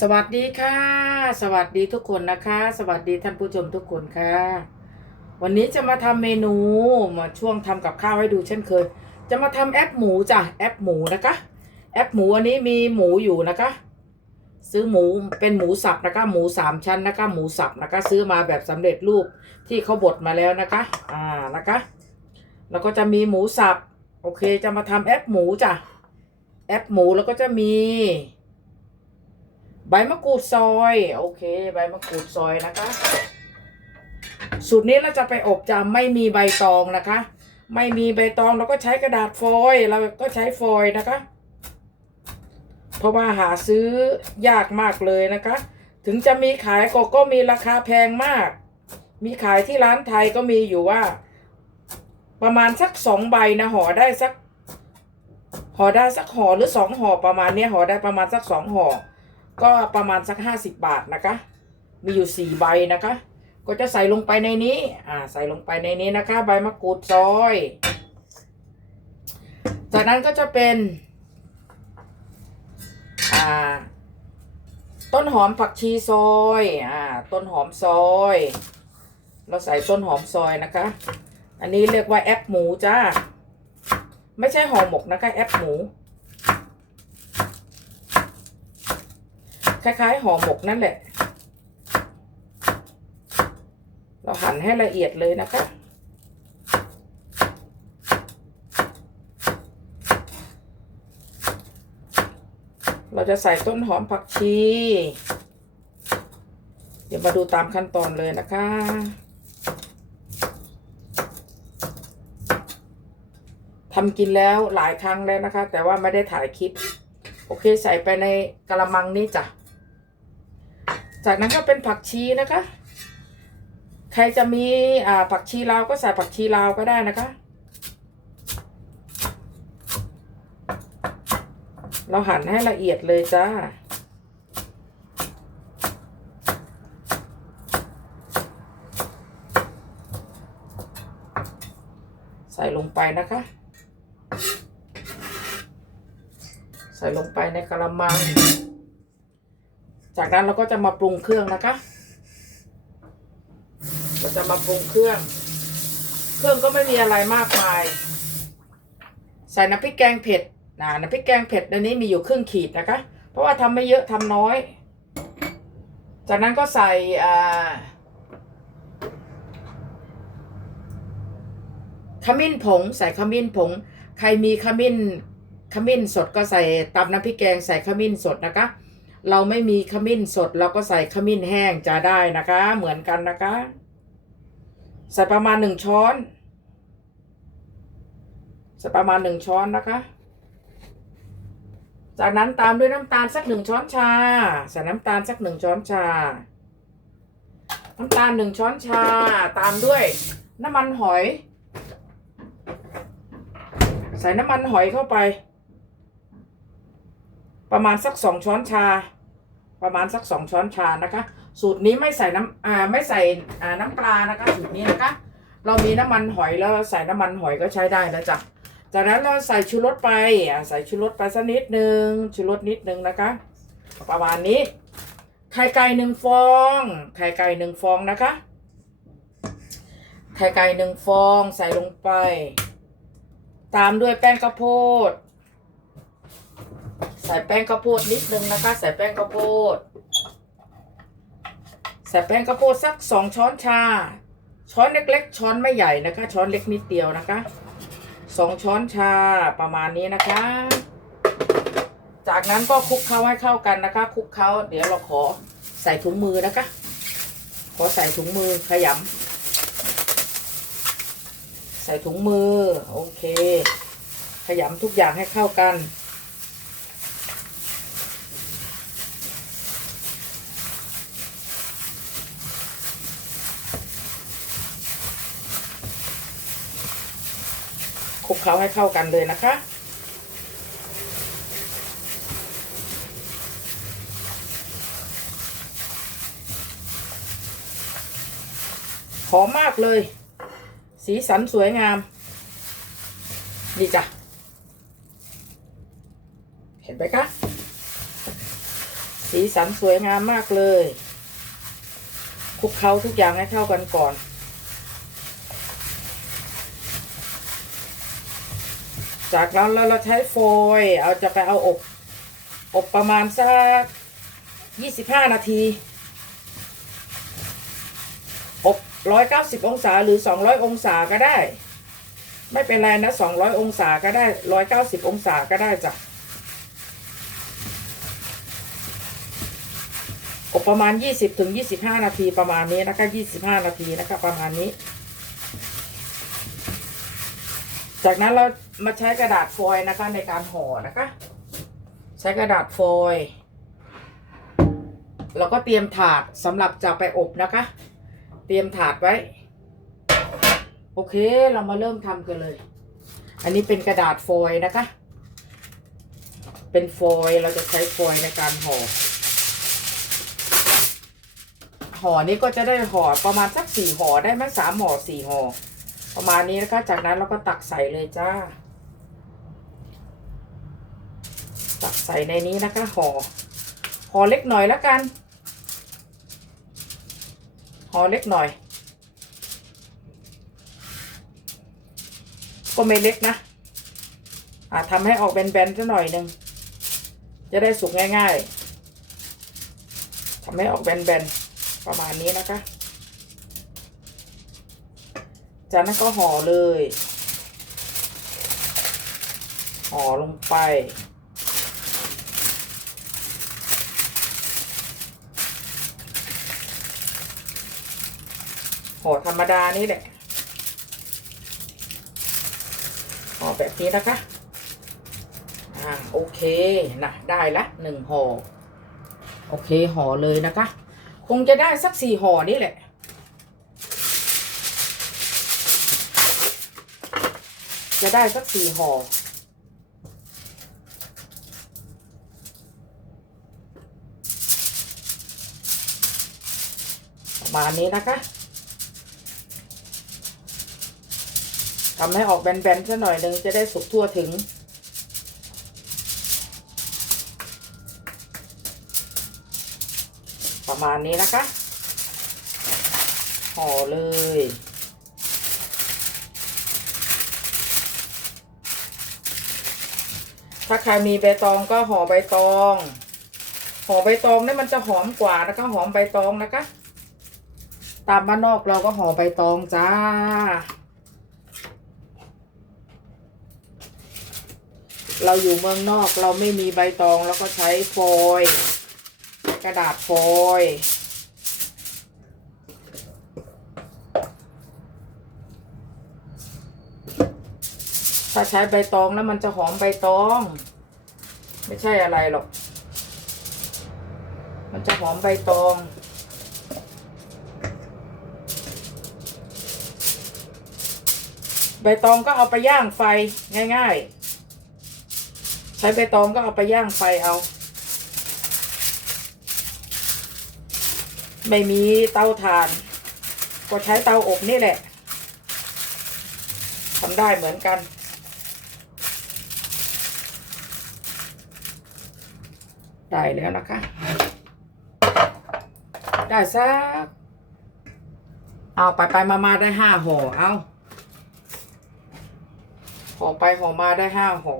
สวัสดีค่ะ สวัสดีทุกคนนะคะ สวัสดีท่านผู้ชมทุกคนค่ะ วันนี้จะมาทำเมนูมาช่วงทำกับข้าวให้ดูเช่นเคย จะมาทำแอปหมูจ้ะแอปหมูนะคะ แอปหมูอันนี้มีหมูอยู่นะคะ ซื้อหมูเป็นหมูสับนะคะ หมูสามชั้นนะคะ หมูสับนะคะ ซื้อมาแบบสำเร็จรูปที่เขาบดมาแล้วนะคะ อ่านะคะ แล้วก็จะมีหมูสับโอเคจะมาทำแอปหมูจ้ะแอปหมูแล้วก็จะมี ใบมะกรูดซอยโอเค ใบมะกรูดซอยนะคะ สูตรนี้เราจะไปอบจะไม่มีใบตองนะคะ ไม่มีใบตองเราก็ใช้กระดาษฟอยล์เราก็ใช้ฟอยล์นะคะ เพราะว่าหาซื้อยากมากเลยนะคะ ถึงจะมีขายก็ก็มีราคาแพงมาก มีขายที่ร้านไทยก็มีอยู่ว่า ประมาณสักสองใบนะห่อได้สักห่อได้สักห่อหรือสองห่อประมาณเนี้ยห่อได้ประมาณสักสองห่อ ก็ประมาณสักห้าสิบบาทนะคะ มีอยู่สี่ใบนะคะ ก็จะใส่ลงไปในนี้ อ่า ใส่ลงไปในนี้นะคะ ใบมะกรูดซอย จากนั้นก็จะเป็น อ่า ต้นหอมผักชีซอย อ่า ต้นหอมซอย เราใส่ต้นหอมซอยนะคะ อันนี้เรียกว่าแอปหมูจ้า ไม่ใช่ห่อหมกนะคะ แอปหมู คล้ายๆห่อหมกนั่นแหละ เราหั่นให้ละเอียดเลยนะคะเราจะใส่ต้นหอมผักชี เดี๋ยวมาดูตามขั้นตอนเลยนะคะ ทำกินแล้วหลายครั้งแล้วนะคะ แต่ว่าไม่ได้ถ่ายคลิป โอเคใส่ไปในกระมังนี้จ้ะ จากนั้นก็เป็นผักชีนะคะ ใครจะมีอ่าผักชีลาวก็ใส่ผักชีลาวก็ได้นะคะ เราหั่นให้ละเอียดเลยจ้าใส่ลงไปนะคะ ใส่ลงไปในกระมัง จากนั้นเราก็จะมาปรุงเครื่องนะคะ เราจะมาปรุงเครื่อง เครื่องก็ไม่มีอะไรมากมาย ใส่น้ำพริกแกงเผ็ดนะน้ำพริกแกงเผ็ดอันนี้มีอยู่ครึ่งขีดนะคะ เพราะว่าทำไม่เยอะทำน้อย จากนั้นก็ใส่ขมิ้นผง ใส่ขมิ้นผง ใครมีขมิ้นขมิ้นสดก็ใส่ตำน้ำพริกแกงใส่ขมิ้นสดนะคะ เราไม่มีขมิ้นสดเราก็ใส่ขมิ้นแห้งจะได้นะคะ เหมือนกันนะคะ ใส่ประมาณหนึ่งช้อน ใส่ประมาณหนึ่งช้อนนะคะ จากนั้นตามด้วยน้ำตาลสักหนึ่งช้อนชา ใส่น้ำตาลสักหนึ่งช้อนชา น้ำตาลหนึ่งช้อนชา ตามด้วยน้ำมันหอย ใส่น้ำมันหอยเข้าไปประมาณสักสองช้อนชา ประมาณสักสองช้อนชานะคะ สูตรนี้ไม่ใส่น้ำอ่าไม่ใส่อ่าน้ำปลานะคะ สูตรนี้นะคะ เรามีน้ำมันหอยแล้วใส่น้ำมันหอยก็ใช้ได้แล้วจ้ะจากนั้นเราใส่ชูรสไปอ่าใส่ชูรสไปสักนิดหนึ่งชูรสนิดหนึ่งนะคะ ประมาณนี้ ไข่ไก่หนึ่งฟอง ไข่ไก่หนึ่งฟองนะคะ ไข่ไก่หนึ่งฟองใส่ลงไป ตามด้วยแป้งข้าวโพด ใส่แป้งข้าวโพดนิดนึงนะคะ ใส่แป้งข้าวโพด ใส่แป้งข้าวโพดสักสองช้อนชา ช้อนเล็ก ๆ ช้อนไม่ใหญ่นะคะ ช้อนเล็กนิดเดียวนะคะสองช้อนชาประมาณนี้นะคะ จากนั้นก็คลุกเคล้าให้เข้ากันนะคะคลุกเคล้าเดี๋ยวเราขอใส่ถุงมือนะคะ ขอใส่ถุงมือขยำใส่ถุงมือ โอเค ขยำทุกอย่างให้เข้ากัน คลุกเคล้าให้เข้ากันเลยนะคะ หอมมากเลย สีสันสวยงามนี่จ้ะ เห็นไหมคะสีสีสันสวยงามมากเลยคลุกเคล้าทุกอย่างให้เข้ากันก่อน จากนั้นแล้วเราใช้โฟยล์เอาจะไปเอาอบ อบประมาณสักยี่สิบห้านาที อบร้อยเก้าสิบองศาหรือสองร้อยองศาก็ได้ ไม่เป็นไรนะสองร้อยองศาก็ได้ร้อยเก้าสิบองศาก็ได้จ้ะอบประมาณยี่สิบถึงยี่สิบห้านาทีประมาณนี้นะคะยี่สิบห้านาทีนะคะ ประมาณนี้ จากนั้นเรามาใช้กระดาษฟอยล์นะคะในการห่อนะคะ ใช้กระดาษฟอยล์แล้วก็เตรียมถาดสำหรับจะไปอบนะคะ เตรียมถาดไว้ โอเคเรามาเริ่มทำกันเลย อันนี้เป็นกระดาษฟอยล์นะคะ เป็นฟอยล์เราจะใช้ฟอยล์ในการห่อห่อนี้ก็จะได้ห่อประมาณสักสี่ห่อได้ไหมสามห่อสี่ห่อ ประมาณนี้นะคะจากนั้นเราก็ตักใส่เลยจ้า ตักใส่ในนี้นะคะห่อห่อเล็กหน่อยแล้วกันห่อเล็กหน่อย ก็ไม่เล็กนะอ่าทำให้ออกแบนๆสักหน่อยหนึ่งจะได้สุกง่าย ๆทำให้ออกแบนๆประมาณนี้นะคะ จากนั้นก็ห่อเลย ห่อลงไป ห่อธรรมดานี่แหละ ห่อแบบนี้นะคะอ่าโอเคนะได้ละหนึ่งห่อ โอเคห่อเลยนะคะ คงจะได้สักสี่ห่อนี่แหละ จะได้สักสี่ห่อประมาณนี้นะคะทำให้ออกแบนๆสักหน่อยหนึ่งจะได้สุกทั่วถึง ประมาณนี้นะคะห่อเลย ถ้าใครมีใบตองก็ห่อใบตองห่อใบตองเนี่ยมันจะหอมกว่านะคะ หอมใบตองนะคะ ตามบ้านนอกเราก็ห่อใบตองจ้า เราอยู่เมืองนอกเราไม่มีใบตองแล้วก็ใช้ฟอยล์กระดาษฟอยล์ ถ้าใช้ใบตองแล้วมันจะหอมใบตอง ไม่ใช่อะไรหรอก มันจะหอมใบตองใบตองก็เอาไปย่างไฟง่าย ๆ ใช้ใบตองก็เอาไปย่างไฟเอา ไม่มีเตาถ่าน ก็ใช้เตาอบนี่แหละทำได้เหมือนกัน ได้แล้วนะคะ ได้สัก เอาไปไปมามาได้ห้าห่อ เอาห่อไปห่อมาได้ห้าห่อ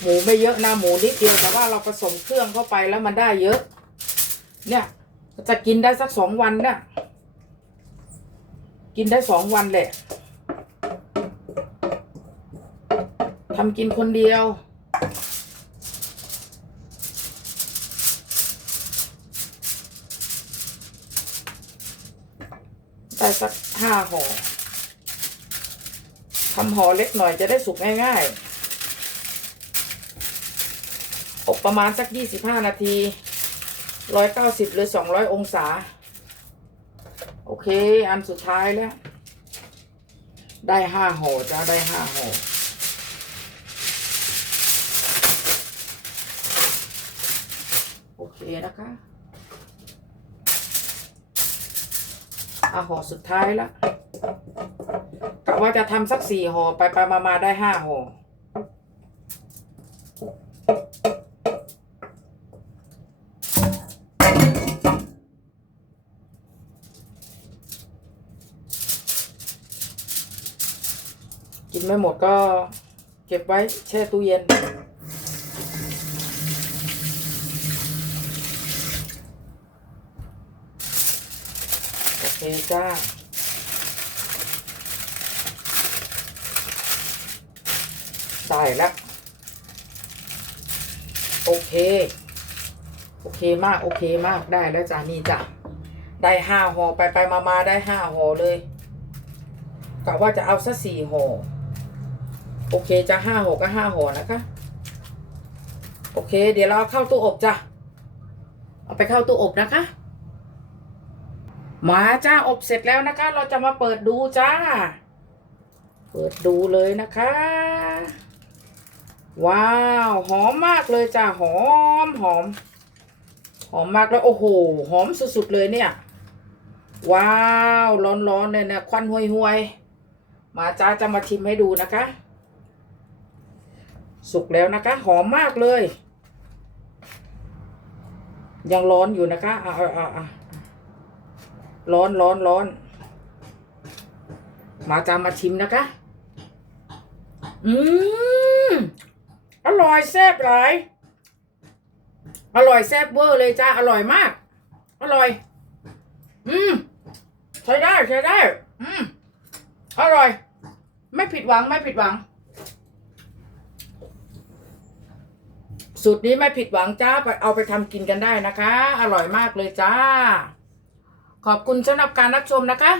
หมูไม่เยอะนะหมูนิดเดียวแต่ว่าเราผสมเครื่องเข้าไปแล้วมันได้เยอะ เนี่ยจะกินได้สักสองวันนี่ยกินได้สองวันแหละทำกินคนเดียว ได้สักห้าห่อทำห่อเล็กหน่อยจะได้สุกง่ายๆ อบประมาณสักยี่สิบห้านาทีร้อยเก้าสิบหรือสองร้อยองศา โอเค อันสุดท้ายแล้ว ได้ห้าห่อจะได้ห้าห่อโอเคนะคะ อะห่อสุดท้ายละกะว่าจะทำสักสี่ห่อไปไปมามาได้ห้าห่อกินไม่หมดก็เก็บไว้แช่ตู้เย็น โอเคจ้าได้แล้ว โอเค โอเคมาก โอเคมากได้แล้วจ้านี่จ้ะได้ห้าห่อไปไปมามาได้ห้าห่อเลยกะว่าจะเอาสักสี่ห่อโอเคจะห้าห่อก็ห้าห่อนะคะ โอเค เดี๋ยวเราเอาเข้าตู้อบจ้ะเอาไปเข้าตู้อบนะคะ มาจ้าอบเสร็จแล้วนะคะ เราจะมาเปิดดูจ้า เปิดดูเลยนะคะ ว้าว หอมมากเลยจ้าหอมหอม หอมมากแล้วโอ้โห หอมสุดๆเลยเนี่ย ว้าวร้อนๆเลยเนี่ยควันห่วยๆมาจ้าจะมาชิมให้ดูนะคะ สุกแล้วนะคะ หอมมากเลย ยังร้อนอยู่นะคะอ่าอ่าอ่า ร้อนร้อนร้อน มาจ้ามาชิมนะคะ อืมอร่อยแซ่บหลาย อร่อยแซ่บเวอร์เลยจ้า อร่อยมาก อร่อย อืมใช้ได้ใช้ได้ อืมอร่อย ไม่ผิดหวังไม่ผิดหวัง สูตรนี้ไม่ผิดหวังจ้าไปเอาไปทำกินกันได้นะคะ อร่อยมากเลยจ้า ขอบคุณสำหรับการรับชมนะคะ